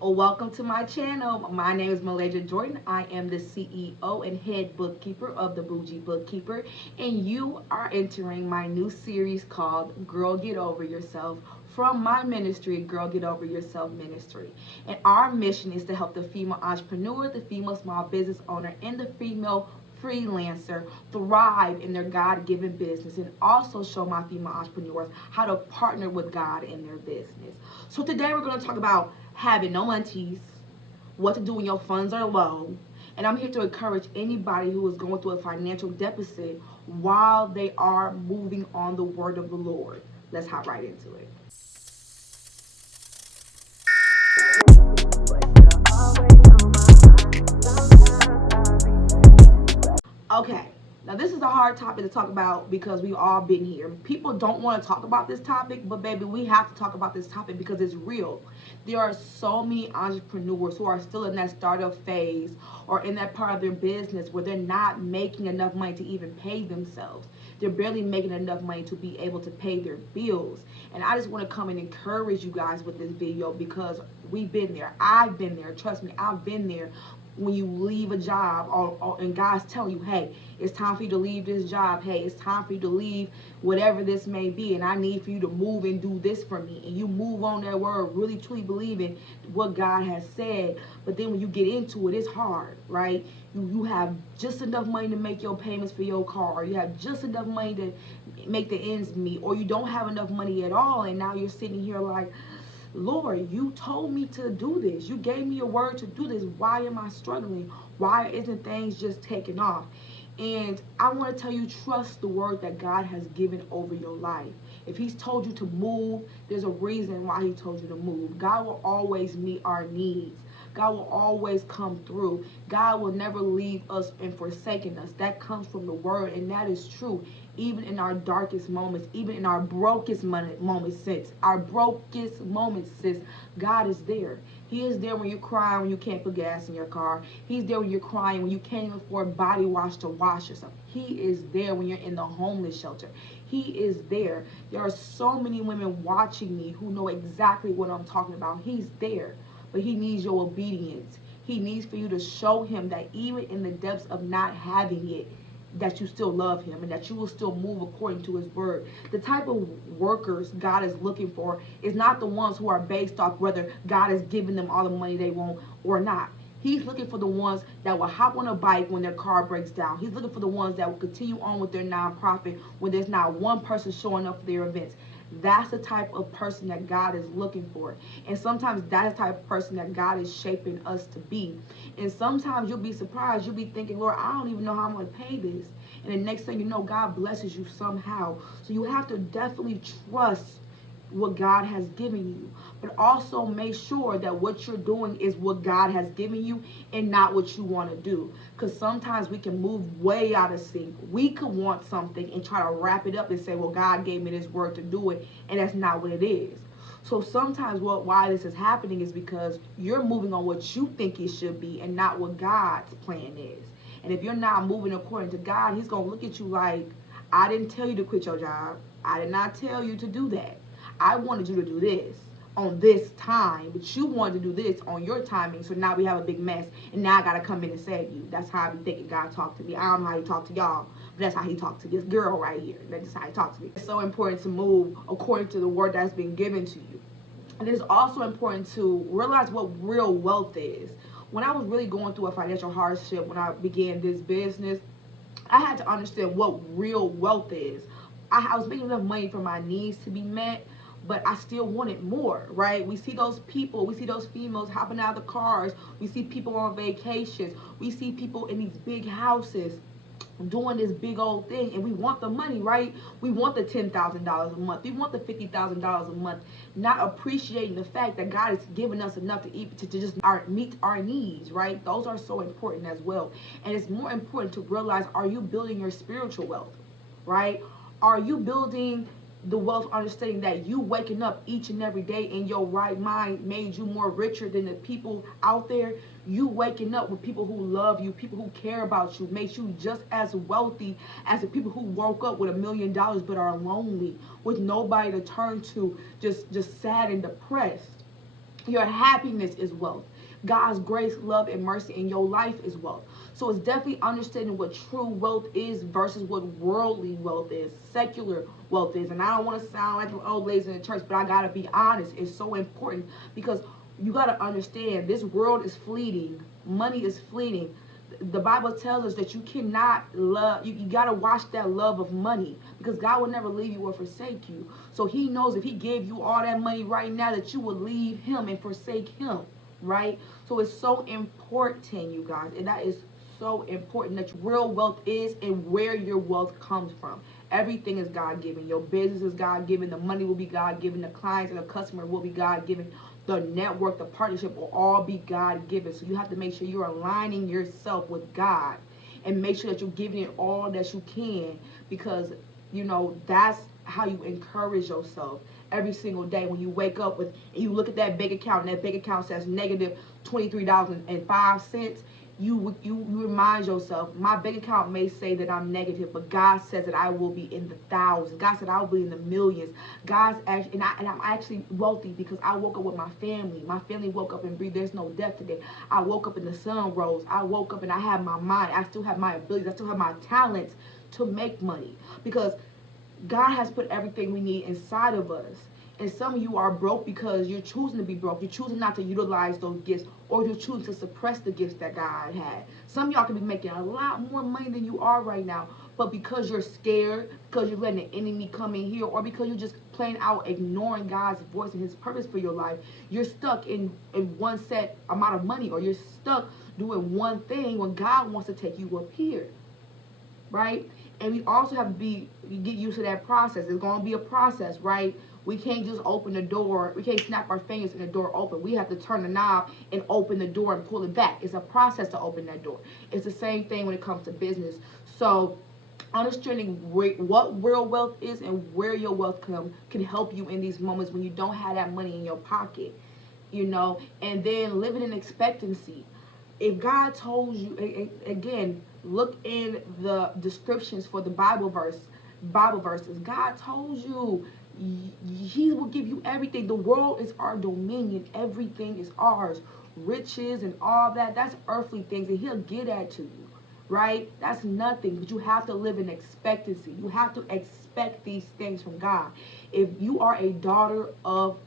Well, welcome to my channel. My name is Malaysia Jordan. I am the CEO and head bookkeeper of the Bougie Bookkeeper, and you are entering my new series called Girl Get Over Yourself from my ministry, Girl Get Over Yourself Ministry. And our mission is to help the female entrepreneur, the female small business owner, and the female freelancer thrive in their God-given business, and also show my female entrepreneurs how to partner with God in their business. So today we're going to talk about having no aunties, what to do when your funds are low, and I'm here to encourage anybody who is going through a financial deficit while they are moving on the word of the Lord. Let's hop right into it. Okay, now this is a hard topic to talk about because we've all been here. People don't want to talk about this topic, but baby, we have to talk about this topic because it's real. There are so many entrepreneurs who are still in that startup phase or in that part of their business where they're not making enough money to even pay themselves. They're barely making enough money to be able to pay their bills. And I just want to come and encourage you guys with this video because we've been there. I've been there. Trust me, I've been there. When you leave a job and God's telling you, hey, it's time for you to leave this job, hey, it's time for you to leave whatever this may be, and I need for you to move and do this for me, and you move on that word really truly believing what God has said. But then when you get into it, it's hard, right? You have just enough money to make your payments for your car, or you have just enough money to make the ends meet, or you don't have enough money at all, and now you're sitting here like, Lord, you told me to do this. You gave me a word to do this. Why am I struggling? Why isn't things just taking off? And I want to tell you, trust the word that God has given over your life. If he's told you to move, there's a reason why he told you to move. God will always meet our needs. God will always come through. God will never leave us and forsaken us. That comes from the word, and that is true. Even in our darkest moments, even in our brokest moments, sis, God is there. He is there when you're crying, when you can't put gas in your car. He's there when you're crying, when you can't even afford body wash to wash yourself. He is there when you're in the homeless shelter. He is there. There are so many women watching me who know exactly what I'm talking about. He's there, but he needs your obedience. He needs for you to show him that even in the depths of not having it, that you still love him and that you will still move according to his word. The type of workers God is looking for is not the ones who are based off whether God has given them all the money they want or not. He's looking for the ones that will hop on a bike when their car breaks down. He's looking for the ones that will continue on with their nonprofit when there's not one person showing up for their events. That's the type of person that God is looking for. And sometimes that's the type of person that God is shaping us to be. And sometimes you'll be surprised. You'll be thinking, Lord, I don't even know how I'm going to pay this. And the next thing you know, God blesses you somehow. So you have to definitely trust what God has given you, but also make sure that what you're doing is what God has given you and not what you want to do. Because sometimes we can move way out of sync. We could want something and try to wrap it up and say, well, God gave me this word to do it, and that's not what it is. So sometimes why this is happening is because you're moving on what you think it should be and not what God's plan is. And if you're not moving according to God, he's going to look at you like, I didn't tell you to quit your job. I did not tell you to do that. I wanted you to do this on this time, but you wanted to do this on your timing, so now we have a big mess, and now I got to come in and save you. That's how I be thinking God talked to me. I don't know how he talked to y'all, but that's how he talked to this girl right here. That's how he talked to me. It's so important to move according to the word that's been given to you. And it is also important to realize what real wealth is. When I was really going through a financial hardship when I began this business, I had to understand what real wealth is. I was making enough money for my needs to be met, but I still wanted more, right? We see those people, we see those females hopping out of the cars, we see people on vacations, we see people in these big houses doing this big old thing, and we want the money, right? We want the $10,000 a month, we want the $50,000 a month, not appreciating the fact that God has given us enough to eat to just meet our needs, right? Those are so important as well. And it's more important to realize, are you building your spiritual wealth, right? Are you building the wealth understanding that you waking up each and every day in your right mind made you more richer than the people out there? You waking up with people who love you, people who care about you, makes you just as wealthy as the people who woke up with $1,000,000 but are lonely, with nobody to turn to, just sad and depressed. Your happiness is wealth. God's grace, love, and mercy in your life is wealth. So it's definitely understanding what true wealth is versus what worldly wealth is, secular wealth is. And I don't want to sound like the old ladies in the church, but I got to be honest. It's so important because you got to understand this world is fleeting. Money is fleeting. The Bible tells us that you cannot love, you got to watch that love of money because God will never leave you or forsake you. So he knows if he gave you all that money right now that you would leave him and forsake him, right? So it's so important, you guys, and that is so important that real wealth is and where your wealth comes from. Everything is God given. Your business is God given. The money will be God given. The clients and the customer will be God given. The network, the partnership will all be God given. So you have to make sure you're aligning yourself with God and make sure that you're giving it all that you can, because you know that's how you encourage yourself every single day when you wake up with and you look at that bank account and that bank account says negative $23.05. You remind yourself, my bank account may say that I'm negative, but God says that I will be in the thousands. God said I will be in the millions. God's actually, and I'm actually wealthy because I woke up with my family. My family woke up and breathed. There's no death today. I woke up and the sun rose. I woke up and I have my mind. I still have my abilities. I still have my talents to make money because God has put everything we need inside of us. And some of you are broke because you're choosing to be broke. You're choosing not to utilize those gifts, or you're choosing to suppress the gifts that God had. Some of y'all could be making a lot more money than you are right now, but because you're scared, because you're letting the enemy come in here, or because you're just plain out ignoring God's voice and his purpose for your life, you're stuck in one set amount of money, or you're stuck doing one thing when God wants to take you up here, right? And we also have to get used to that process. It's going to be a process, right? We can't just open the door. We can't snap our fingers and the door open. We have to turn the knob and open the door and pull it back. It's a process to open that door. It's the same thing when it comes to business. So understanding what real wealth is and where your wealth can help you in these moments when you don't have that money in your pocket, you know, and then living in expectancy. If God told you, again, look in the descriptions for the Bible verses. God told you he will give you everything. The world is our dominion. Everything is ours. Riches and all that, that's earthly things, and he'll get that to you, right? That's nothing, but you have to live in expectancy. You have to expect these things from God. If you are a daughter of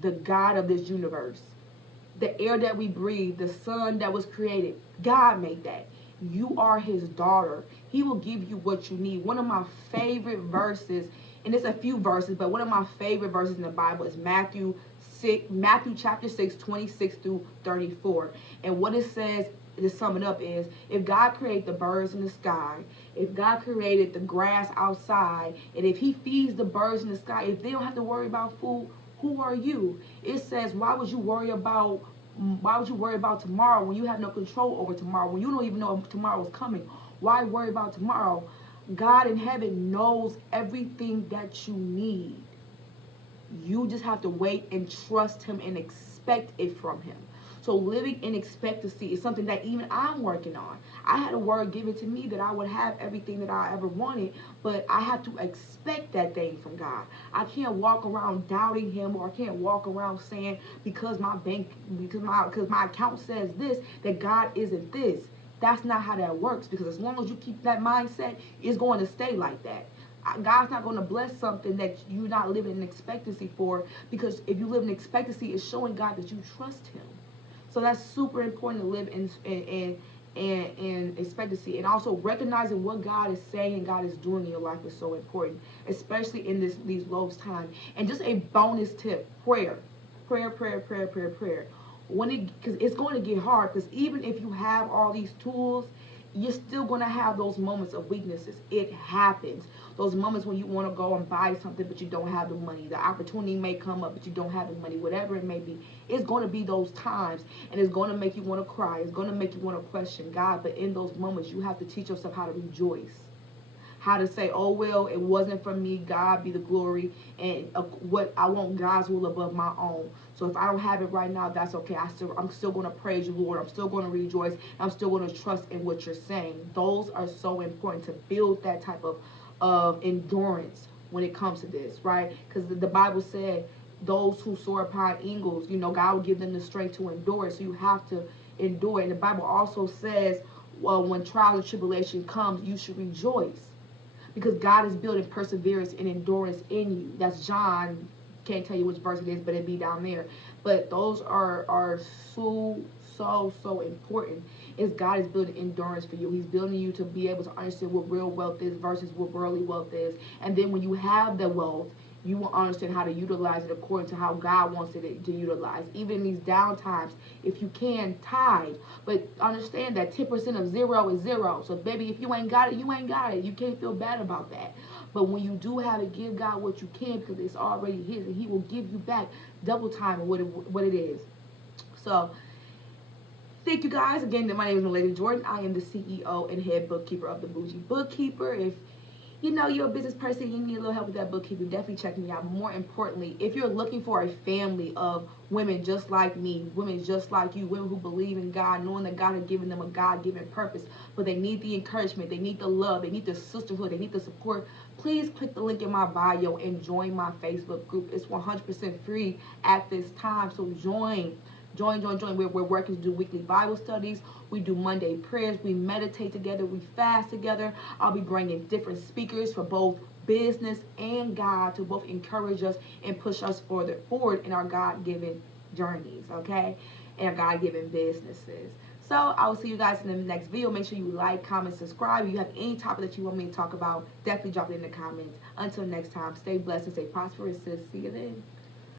the God of this universe, the air that we breathe, the sun that was created, God made that. You are his daughter. He will give you what you need. One of my favorite verses, and it's a few verses, but one of my favorite verses in the Bible is Matthew chapter 6, 26 through 34. And what it says, to sum it up, is if God created the birds in the sky, if God created the grass outside, and if he feeds the birds in the sky, if they don't have to worry about food, who are you? It says, why would you worry about tomorrow when you have no control over tomorrow, when you don't even know if tomorrow is coming? Why worry about tomorrow? God in heaven knows everything that you need. You just have to wait and trust him and expect it from him. So living in expectancy is something that even I'm working on. I had a word given to me that I would have everything that I ever wanted, but I have to expect that thing from God. I can't walk around doubting him, or I can't walk around saying because my account says this, that God isn't this. That's not how that works, because as long as you keep that mindset, it's going to stay like that. God's not going to bless something that you're not living in expectancy for, because if you live in expectancy, it's showing God that you trust him. So that's super important to live in expectancy, and also recognizing what God is saying and God is doing in your life is so important, especially in these lowest times. And just a bonus tip: prayer. Because it's going to get hard. Because even if you have all these tools, you're still going to have those moments of weaknesses. It happens. Those moments when you want to go and buy something, but you don't have the money. The opportunity may come up, but you don't have the money. Whatever it may be, it's going to be those times, and it's going to make you want to cry. It's going to make you want to question God. But in those moments, you have to teach yourself how to rejoice. How to say, oh, well, it wasn't from me. God be the glory. And what I want God's will above my own. So if I don't have it right now, that's okay. I'm still going to praise you, Lord. I'm still going to rejoice. I'm still going to trust in what you're saying. Those are so important to build that type of endurance when it comes to this, right? Because the Bible said, those who soar upon eagles, you know, God will give them the strength to endure. So you have to endure. And the Bible also says, well, when trial and tribulation comes, you should rejoice, because God is building perseverance and endurance in you. That's John, can't tell you which verse it is, but it'd be down there. But those are so important. Is God is building endurance for you. He's building you to be able to understand what real wealth is versus what worldly wealth is. And then when you have the wealth, you will understand how to utilize it according to how God wants it to utilize. Even in these down times, if you can, tithe. But understand that 10% of zero is zero. So baby, if you ain't got it, you ain't got it. You can't feel bad about that. But when you do have it, give God what you can, because it's already his, and he will give you back double time of what it is. So thank you guys. Again, my name is Melody Jordan. I am the CEO and head bookkeeper of the Bougie Bookkeeper. If you know you're a business person, you need a little help with that bookkeeping, definitely check me out. More importantly, if you're looking for a family of women just like me, women just like you, women who believe in God, knowing that God has given them a God-given purpose, but they need the encouragement, they need the love, they need the sisterhood, they need the support, please click the link in my bio and join my Facebook group. It's 100% free at this time, so join. We're working to do weekly Bible studies. We do Monday prayers. We meditate together. We fast together. I'll be bringing different speakers for both business and God to both encourage us and push us forward in our God-given journeys, okay? And our God-given businesses. So I will see you guys in the next video. Make sure you like, comment, subscribe. If you have any topic that you want me to talk about, definitely drop it in the comments. Until next time, stay blessed and stay prosperous. See you then.